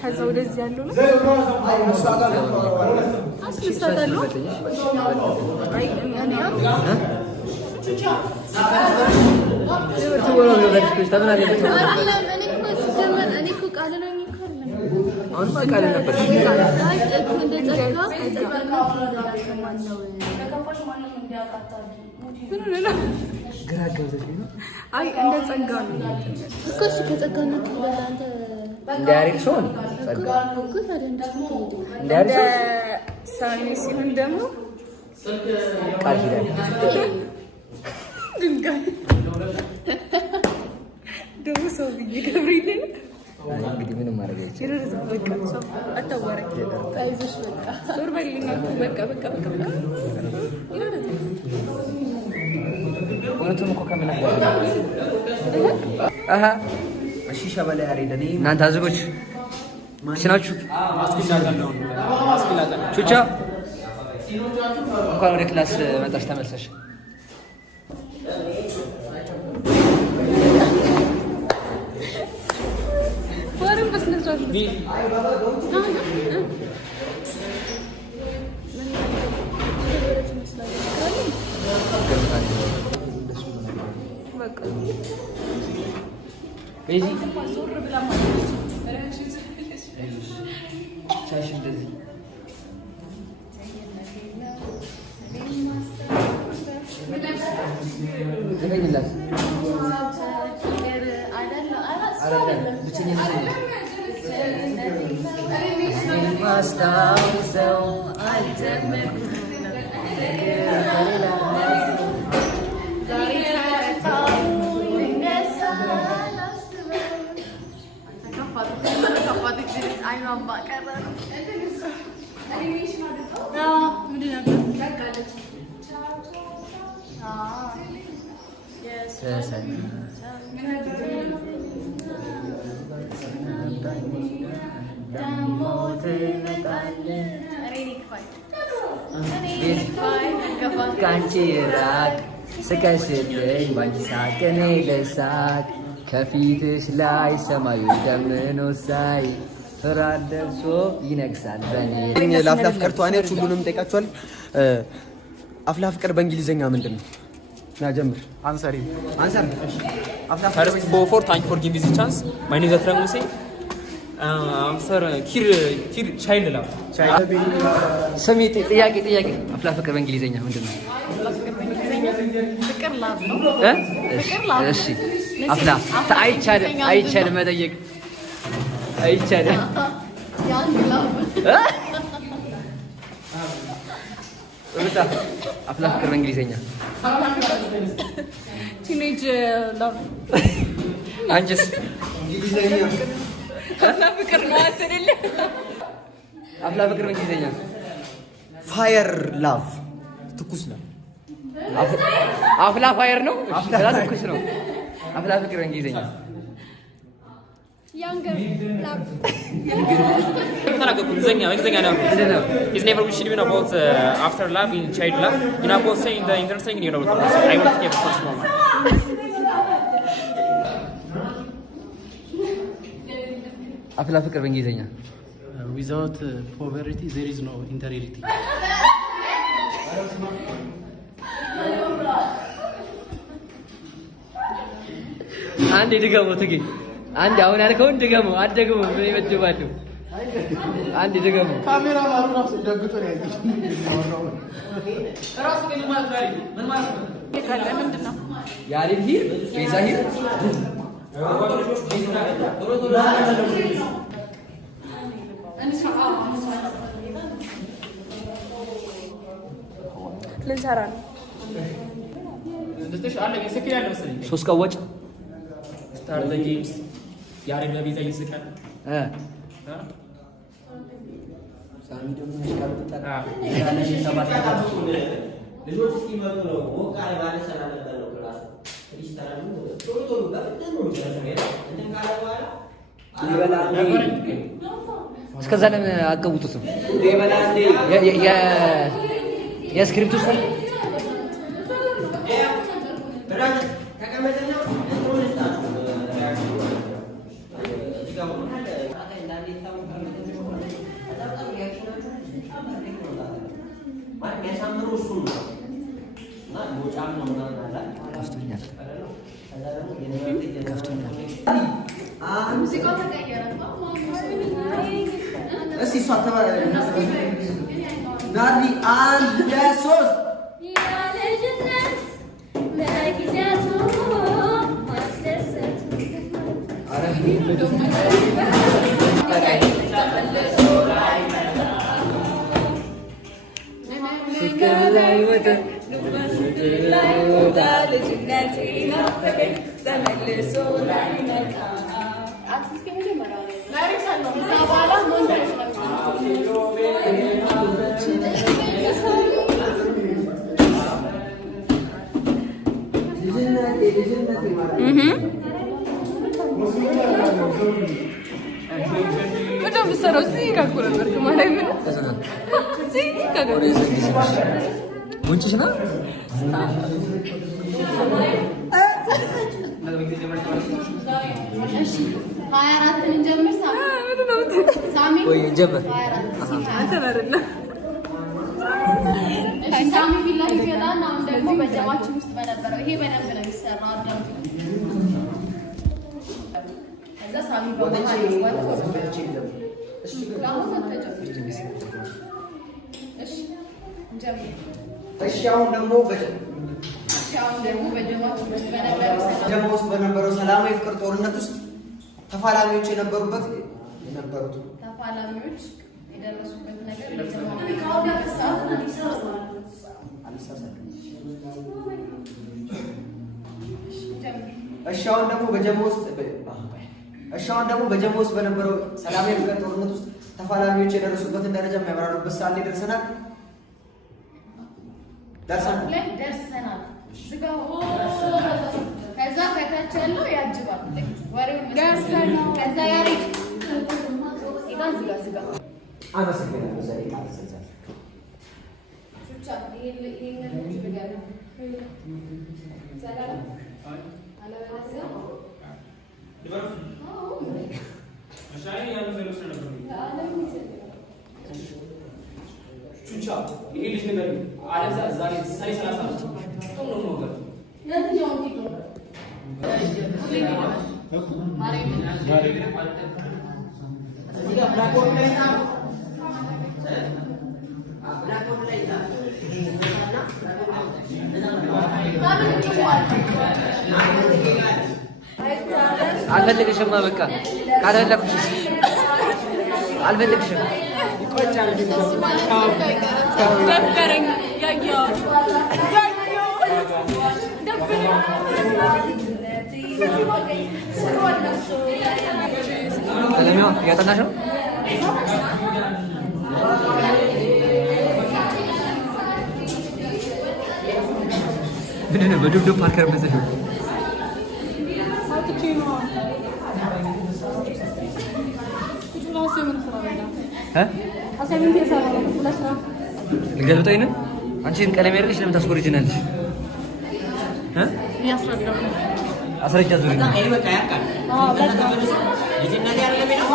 ከዛ ወደዚህ ያለው ነው አስልሳታለሁ አይ እኔ አይ እንደ ጸጋ ነው እኮ እሱ ከጸጋነት በላንተ እንዳሪክሶን ጸጋ እኮ ታዲያ እንደሱ እንዳሪክሶ ሳሚ ሲሆን ደግሞ ቃል ኪዳን ድንጋይ ደግሞ ሰው ገብርኤል እንግዲህ ምንም ማድረግ አይቻልም። ይረዝ በቃ ሰው አታወራኝ አይዞሽ በቃ ዞር በልልኝ በቃ ይረዝ ወንቱም እኮ ከምን አሃ እሺ ሸበላ ያሬደኔ እናንተ አዝጎች ማሽናችሁ ቹቻ እንኳን ወደ ክላስ መጣሽ ተመለሰሽ። ወርም በስነስርዓት Easy. Çay şimdi. Ne gidiyorlar? Arada. Bütün yemeği. አይኗን ባቀረ ምንድን ነበር? ከአንቺ ራቅ ስቀስልኝ ባንቺ ሳቅ እኔ ልሳቅ ከፊትሽ ላይ ሰማዩ ደምኖ ሳይ ፍርሃት ደርሶ ይነግሳል በእኔ። ለአፍላ ፍቅር ተዋናዮች ሁሉንም ጠይቃችኋል። አፍላ ፍቅር በእንግሊዝኛ ምንድን ነው? ና ጀምር። አንሰር አፍላ ፍቅር First for thank you for giving this chance. My name is Athram Hussein. Sir, kid child love. ስሚ ጥያቄ አፍላ ፍቅር በእንግሊዝኛ ምንድን ነው? ፍቅር ላቭ ነው። እሺ አፍላ አይቻልም መጠየቅ አይቻልም። ያን ላቭ አፍላ ፍቅር በእንግሊዝኛ ቲኔጅ ላቭ። አንቺስ? አፍላ ፍቅር ነው አይደል? አፍላ ፍቅር በእንግሊዝኛ ፋየር ላቭ ትኩስ ነው። አፍላ ፋየር ነው። አፍላ ትኩስ ነው። አፍላ ፍቅር በእንግሊዝኛ younger love. He's never wished even about after love in child love. You know about saying the internet saying you know I want to get first moment. አፍላ ፍቅር በእንግሊዝኛ without poverty there is no integrity. አንድ ድገሞ ትጊ አንድ አሁን ያልከውን ድገሞ አደገሞ ምን ይመድባሉ? አንድ ድገሞ ካሜራ ማሩራስ ደግጦ ነው ያለው። ራስ ግን ምን ማለት ነው? ምንድነው? ያሪፍ ሂር ቤዛ ሂር ልንሰራ ነው። እንደዚህ አለ ይስከል ያለው መሰለኝ። ሶስት ቀወጭ ስታርት ዘ ጌምስ ያሬድ በቤዛ ይስካል። ሳሚ ደግሞ ያሽቃብጣል ያለሽ ተባጣጣ ልጆች እስኪመጡ ነው ወቃል ባለ ሰላም ነበር ክላስ ሪስታራሉ ቶሎ በፍጥነት ነው የሚሰራው እንትን ካለ በኋላ እስከዛ ለምን አቀውጡትም የስክሪፕቱ ስም ከፍቶኛል ሙዚቃው ተቀየረ እስቲ እሷ ተባለ ናዲ አንድ ለሶስት ያለጅነት ለጊዜያቱ ማስደሰት በጣም ሰራው ሲጋ ኮረበር ከማላይ ምን ሲጋ ጋር ወንጭሽ ነው እሺ 24 እንጀምር ሳሚ ወይ ጀመር አንተ ነርና እሺ ሳሚ ቢላሂ ገላና አሁን ደግሞ በጀማችን ውስጥ በነበረው ይሄ በደንብ ነው የሚሰራው አዳም እዛ ሳሚ በመሃል ይወጣ እሺ አሁን ተጀምር እሺ ጀምር እሺ አሁን ደግሞ በጀማ ውስጥ በነበረው ሰላማዊ ፍቅር ጦርነት ውስጥ ተፋላሚዎች የነበሩበት ተፋላሚዎች የደረሱበት ነገር እሺ አሁን ደግሞ በጀማ ውስጥ በነበረው ሰላማዊ ፍቅር ጦርነት ውስጥ ተፋላሚዎች የደረሱበትን ደረጃ የሚያብራሩበት ሰዓት ላይ ደርሰናል። ከዛ ከታች ያለው ያጅባል ወሬውን ደርሰናል። ከዛ ያሬድ ኢቫን ዝጋ አመሰግናለሁ። ዘሬ ታሰዘ ቹቻ ይሄን ልጅ በጋር ሰላም አለበለዚያ አሻይ ያሉ ዘሮች ነበር ቹቻ ይሄ ልጅ ነገር አለዛ ዛሬ ሳይ 30 ነው ነው ነገር ለዚህ ነው ቲቶ አልፈልግሽም በቃ ካለለኩሽ አልፈልግሽም ደበረኝ ያያው ሰለሚያ ያጠናሽ ነው ምንድነው በዱብዱብ ፓርከር መሰለኝ ልገልብጠኝ ነው አንቺን ቀለም ያደርግሽ ለምን ታስቆርጅናለሽ ያስረዳው አስረጃ ዙሪ ይሄ በቃ ያቃል ልጅነት ያረገበ ነው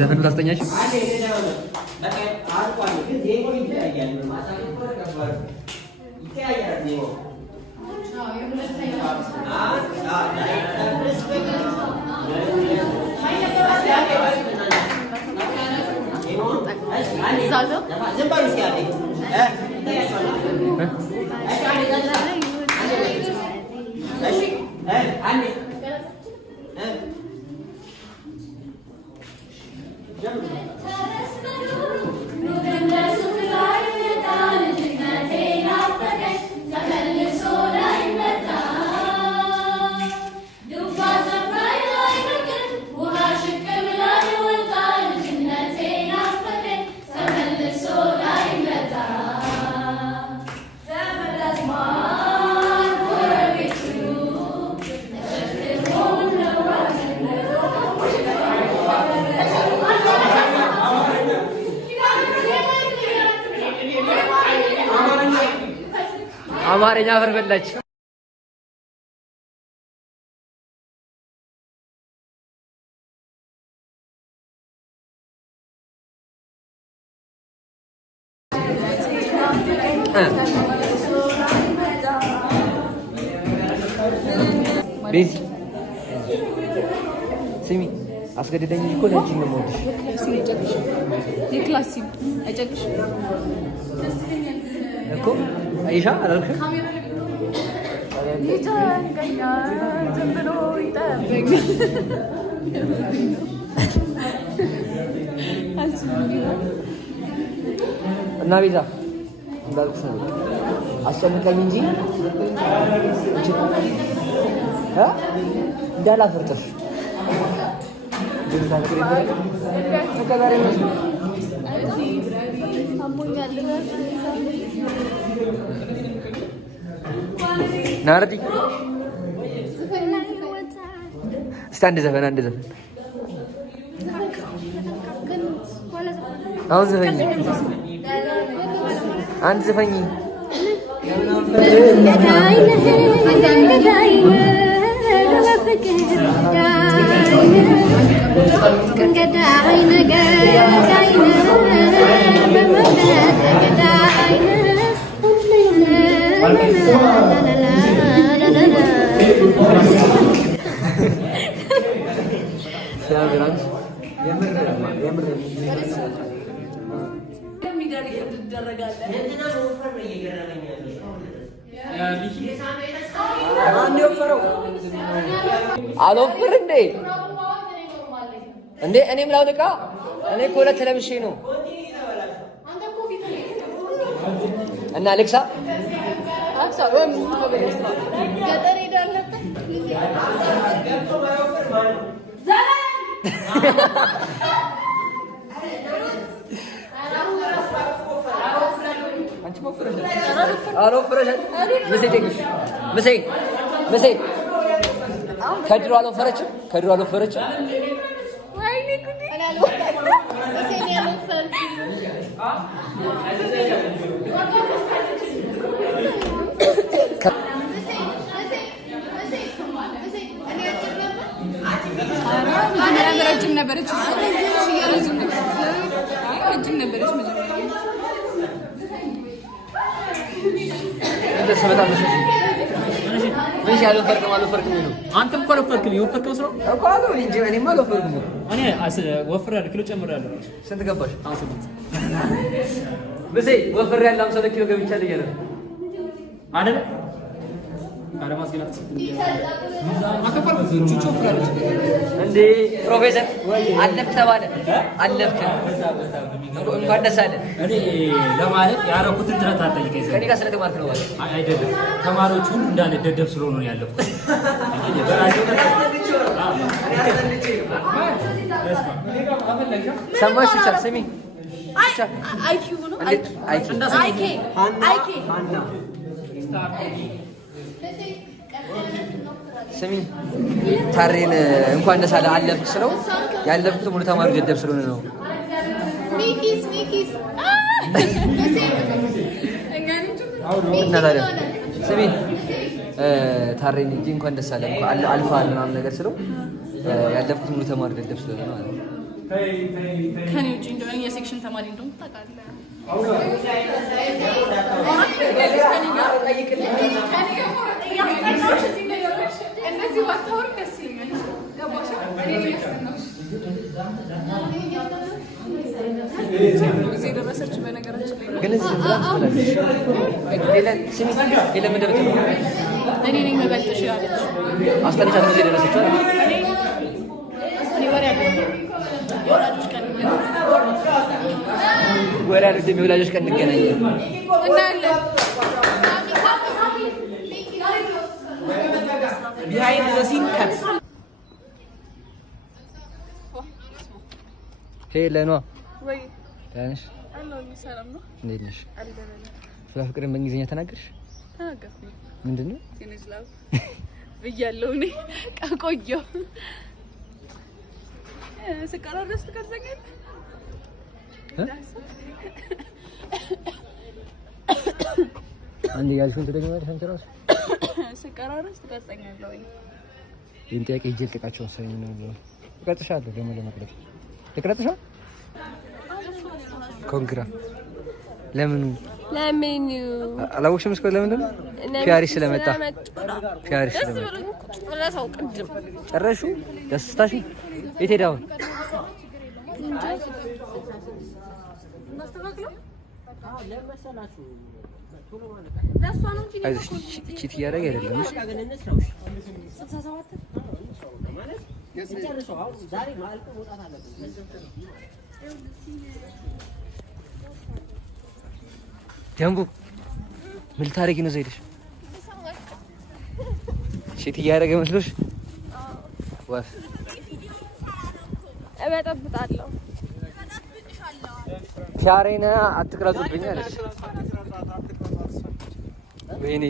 ዘፈን ታስተኛሽ Duba አማርኛ ፈርበላች ቤዚ ስሚ አስገድደኝ እኮ ለአንቺ ነው የምወድሽ። የክላሲክ አይጨቅሽ እኮ አይሻ አላልክም? ዝም ብሎ ይጠበቅ እና ቤዛ እንዳልኩሽ ነው አስጨንቀኝ እንጂ እንዳላፈርጥሽ ናርዲ እስቲ አንድ ዘፈን አሁን ዘፈኝ አንድ ዘፈኝ አልወፍር እንዴ እኔም ላውልቃ እኔ እኮ ሁለት ለብሼ ነው እና አሌክሳ ከድሮ አልወፈረችም ረጅም ነበረች ماشي على فرق منه انت بكل فرق يوفرك وصلوا قالوا لي انت يعني ما له فرق منه انا وفر كيلو ጨምራለሁ ስንት ገባሽ 58 በዚህ ወፈር ያለ 50 ኪሎ ገብቻለሁ እያለ አይደል አረማስ ገና አከፈል ቹቹ ፍራለች እንዴ ፕሮፌሰር አለፍ ተባለ አለፍክ እንኳን ደስ አለ እኔ ለማለት ያረኩት ጥረት አጠይቀኝ ከኔ ጋር ስለተማርክ ነው ማለት አይደለም ተማሪዎቹ ሁሉ እንዳለ ደደብ ስለሆኑ ነው ያለፉት ሰማሽ ብቻ ስሚ አይኪው ነው አይኬ ሃና ስሚ ታሬን እንኳን ደስ አለ አለፍክ ስለው ያለፍኩት ሙሉ ተማሪ ደደብ ስለሆነ ነው ሚኪስ እና ታዲያ ስሚ ታሬን እንጂ እንኳን ደስ አለ አልፋል ምናምን ነገር ስለው ያለፍኩት ሙሉ ተማሪ ደደብ ስለሆነ ነው ማለት ከኔ ውጪ እንደሆነ የሴክሽን ተማሪ እንደሆነ ታውቃለህ እንደዚህ ባታወሪ ደስ ይለኛል ገባሽ ጊዜ ደረሰች በነገራችን ላይ ግን እዚህ ትላለች ስሚ ለምን እኔ ነኝ መበልጥሽ ያለች አስቀንቻት ጊዜ ደረሰችው እኔ ወሬ አይደለም የወላጆች ቀን እንገናኛለን እናያለን behind the scene cut ሄለኗ ወይ ታንሽ አላህ ሰላም ነው እንዴት ነሽ አልደረለ ስለ ፍቅርን በእንግሊዝኛ ተናገርሽ ተናገርኩኝ ምንድነው ሲነዝላው ብያለሁ እኔ ቆየሁ ስቀራረስ ትከዘኛለህ አንዴ ያልሽውን ትደግሚያለሽ አንቺ ራስሽ ስቀራረስ ትቀርጸኛለህ ወይ? ይሄን ጥያቄ እጅል ጥቃቸው ወሰኝ ነው። እቀጥሻለሁ ደግሞ ለመቅረጥ ልቅረጥሻ። ኮንግራ ለምኑ አላወቅሽም? እስከ ለምን ፒያሪስ ስለመጣ ፒያሪስ ስለመጣ ጨረሹ ደስታሽ የት ሄዳው? አይዞሽ ቺት እያደረገ አይደለም። ጀምቡ ምን ልታረጊ ነው? ዘይድሽ ቺት እያደረገ መስሎሽ? ወፍ እበጠብጣለሁ። ሻሬና አትቅረጹብኝ አለች። ወይኔ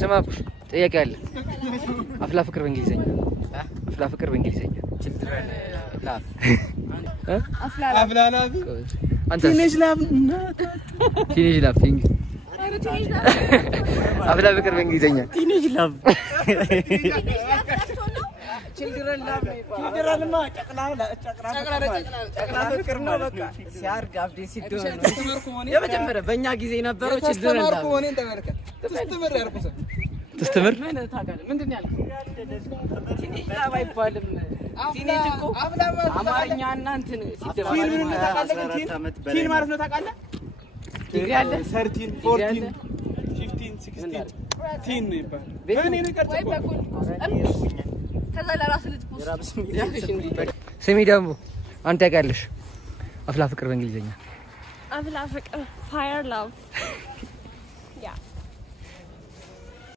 ስማኩሽ ጥያቄ አለ። አፍላ ፍቅር በእንግሊዘኛ አፍላ ፍቅር በእንግሊዘኛ አፍላ ላቭ አንተ ቲኔጅ ላቭ ቲኔጅ ላቭ አፍላ ፍቅር በእንግሊዘኛ ቲኔጅ ላቭ ችልድረን ላቭ ችልድረንማ ጨቅላ ፍቅር ነው። በቃ ሲያርግ አብዴት ሲደሆን የመጀመሪያ በእኛ ጊዜ የነበረው ችልድረን ላቭ ሆነን ተመልከት። ትስተምር ያርቁሰ ትስተምር ምን ታውቃለህ? ምንድን ነው ያልከው? ቲኔጅ ላቭ አይባልም። ቲኔጅ እኮ አማርኛ እና እንትን ሲደረግ ፊልም ነው ታውቃለህ? ፊልም ማለት ነው ታውቃለህ? ዲግሪ አለ 13 14 15 16 ቲን ነው ይባላል። በእኔ ነገር ከዛ ለራስ ልትፖስት ስሚ ደግሞ አንተ ያውቃለሽ አፍላ ፍቅር በእንግሊዘኛ አፍላ ፍቅር ፋየር ላቭ